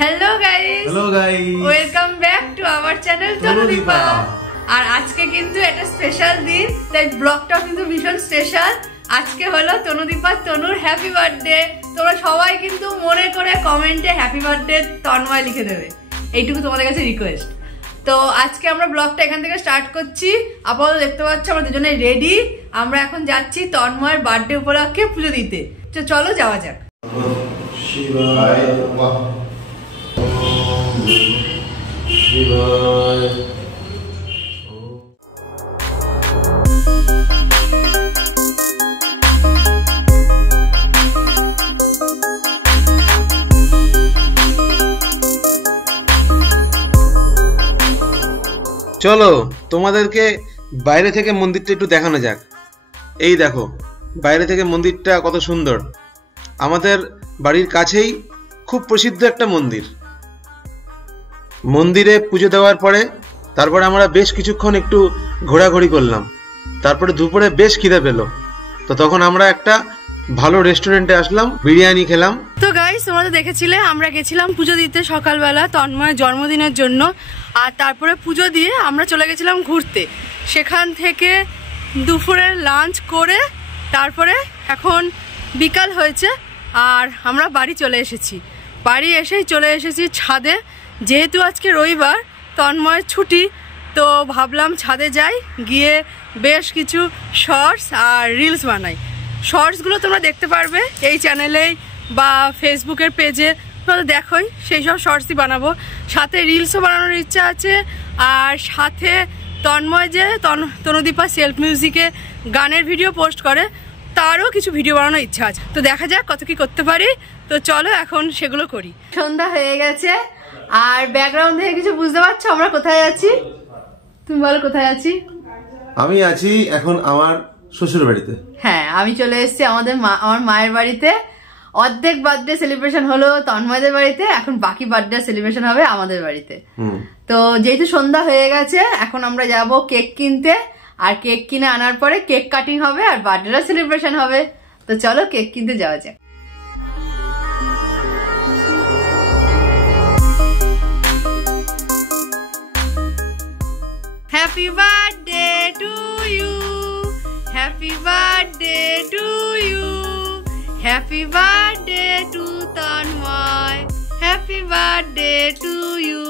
Hello guys welcome back to our channel Tanudipa. আর আজকে কিন্তু একটা স্পেশাল দিন, তাই ব্লগটা কিন্তু ভীষণ স্পেশাল। আজকে হলো তনুদীপা তনুর হ্যাপি বার্থডে। তোমরা সবাই কিন্তু মনে করে কমেন্টে হ্যাপি বার্থডে তন্ময় লিখে দেবে, এইটুকু তোমাদের কাছে রিকোয়েস্ট। তো আজকে আমরা ব্লগটা এখান থেকে স্টার্ট করছি। আপাতত দেখতে পাচ্ছ আমরা দুজনে রেডি। আমরা এখন যাচ্ছি তন্ময়ের বার্থডে উপলক্ষে পুজো দিতে। তো চলো যাওয়া যাক। চলো তোমাদেরকে বাইরে থেকে মন্দিরটা একটু দেখানো যাক। এই দেখো বাইরে থেকে মন্দিরটা কত সুন্দর। আমাদের বাড়ির কাছেই খুব প্রসিদ্ধ একটা মন্দির। মন্দিরে পুজো দেওয়ার পরে তারপরে আমরা বেশ কিছুক্ষণ একটু ঘোরাঘুরি করলাম। তারপরে দুপুরে বেশ খিদে পেল, তো তখন আমরা একটা ভালো রেস্টুরেন্টে আসলাম, বিরিয়ানি খেলাম। তো গাইস তোমরা তো দেখেছিলে আমরা গেছিলাম পুজো দিতে সকালবেলা তন্ময়ের জন্মদিনের জন্য। আর তারপরে পুজো দিয়ে আমরা চলে গেছিলাম ঘুরতে। সেখান থেকে দুপুরের লাঞ্চ করে তারপরে এখন বিকাল হয়েছে আর আমরা বাড়ি চলে এসেছি। বাড়ি এসেই চলে এসেছি ছাদে। যেহেতু আজকে রবিবার, তন্ময়ের ছুটি, তো ভাবলাম ছাদে যাই, গিয়ে বেশ কিছু শর্টস আর রিলস বানাই। শর্টসগুলো তোমরা দেখতে পারবে এই চ্যানেলেই বা ফেসবুকের পেজে, তোমরা দেখোই সেই সব শর্টসই বানাবো। সাথে রিলসও বানানোর ইচ্ছা আছে। আর সাথে তন্ময় যে তনুদীপা সেলফ মিউজিকে গানের ভিডিও পোস্ট করে, তারও কিছু ভিডিও বানানোর ইচ্ছা আছে। তো দেখা যাক কত কি করতে পারি। তো চলো এখন সেগুলো করি। সন্ধ্যা হয়ে গেছে আর ব্যাকগ্রাউন্ড থেকে কিছু বুঝতে পারছো আমরা কোথায় আছি? তুমি বলো কোথায় আছি? আমি আছি এখন আমার শ্বশুর বাড়িতে। হ্যাঁ, আমি চলে এসেছি আমার মায়ের বাড়িতে। অর্ধেক বার্থডে সেলিব্রেশন হলো তন্ময়দের বাড়িতে, এখন বাকি বার্থডে সেলিব্রেশন হবে আমাদের বাড়িতে। তো যেহেতু সন্ধ্যা হয়ে গেছে, এখন আমরা যাব কেক কিনতে। আর কেক কিনে আনার পরে কেক কাটিং হবে আর বার্থডে সেলিব্রেশন হবে। তো চলো কেক কিনতে যাওয়া যাক। Happy birthday to you, happy birthday to you, happy birthday to Tanmoy, happy birthday to you.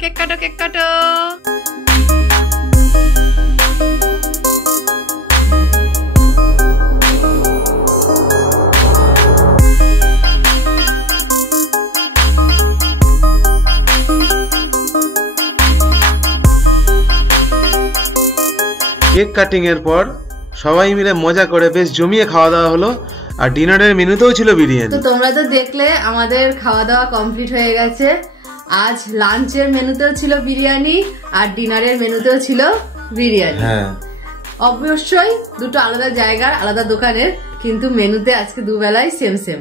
Cake কাটো, কেক কাটো। কেক কাটিং এর পর সবাই মিলে মজা করে বেশ জমিয়ে খাওয়া দাওয়া হলো। আর ডিনারের মেনুতেও ছিল বিরিয়ানি। তো তোমরা তো দেখলে আমাদের খাওয়া দাওয়া কমপ্লিট হয়ে গেছে। আজ লাঞ্চের মেনুতেও ছিল বিরিয়ানি আর ডিনারের মেনুতেও ছিল বিরিয়ানি। হ্যাঁ, অবশ্যই দুটো আলাদা জায়গার আলাদা দোকানের, কিন্তু মেনুতে আজকে দুবেলায় সেম সেম।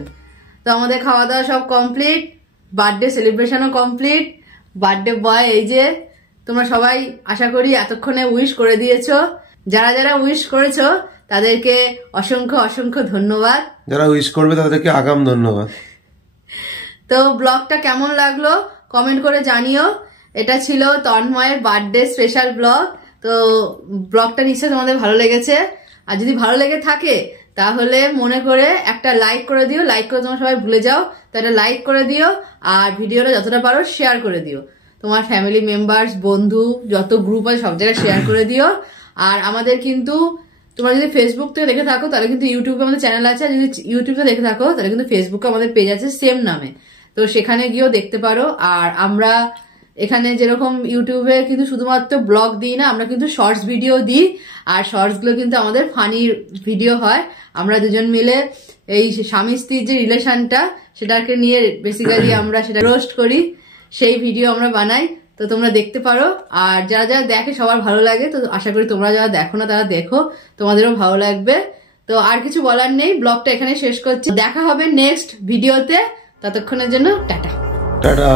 তো আমাদের খাওয়া দাওয়া সব কমপ্লিট, বার্থডে সেলিব্রেশনও কমপ্লিট। বার্থডে বয় এই যে, তোমরা সবাই আশা করি এতক্ষণে উইশ করে দিয়েছো। যারা যারা উইশ করেছো তাদেরকে অসংখ্য অসংখ্য ধন্যবাদ। যারা উইশ করবে তাদেরকে আগাম ধন্যবাদ। তো ব্লগটা কেমন লাগলো কমেন্ট করে জানিও। এটা ছিল তন্ময়ের বার্থডে স্পেশাল ব্লগ। তো ব্লগটা নিশ্চয়ই তোমাদের ভালো লেগেছে। আর যদি ভালো লেগে থাকে তাহলে মনে করে একটা লাইক করে দিও। লাইক করে তোমরা সবাই ভুলে যাও, তো একটা লাইক করে দিও। আর ভিডিওটা যতটা পারো শেয়ার করে দিও। তোমার ফ্যামিলি মেম্বার্স, বন্ধু, যত গ্রুপ আছে সব জায়গায় শেয়ার করে দিও। আর আমাদের কিন্তু তোমরা যদি ফেসবুক থেকে দেখে থাকো তাহলে কিন্তু ইউটিউবে আমাদের চ্যানেল আছে। আর যদি ইউটিউবে দেখে থাকো তাহলে কিন্তু ফেসবুকে আমাদের পেজ আছে সেম নামে, তো সেখানে গিয়েও দেখতে পারো। আর আমরা এখানে যেরকম ইউটিউবে কিন্তু শুধুমাত্র ব্লগ দিই না, আমরা কিন্তু শর্টস ভিডিও দিই। আর শর্টস গুলো কিন্তু আমাদের ফানি ভিডিও হয়। আমরা দুজন মিলে এই স্বামী স্ত্রীর যে রিলেশনটা সেটাকে নিয়ে বেসিক্যালি আমরা সেটা রোস্ট করি, সেই ভিডিও আমরা বানাই। তো তোমরা দেখতে পারো। আর যারা যারা দেখে সবার ভালো লাগে, তো আশা করি তোমরা যারা দেখো না তারা দেখো, তোমাদেরও ভালো লাগবে। তো আর কিছু বলার নেই, ব্লগটা এখানে শেষ করছি। দেখা হবে নেক্সট ভিডিওতে। ততক্ষণের জন্য টাটা টাটা।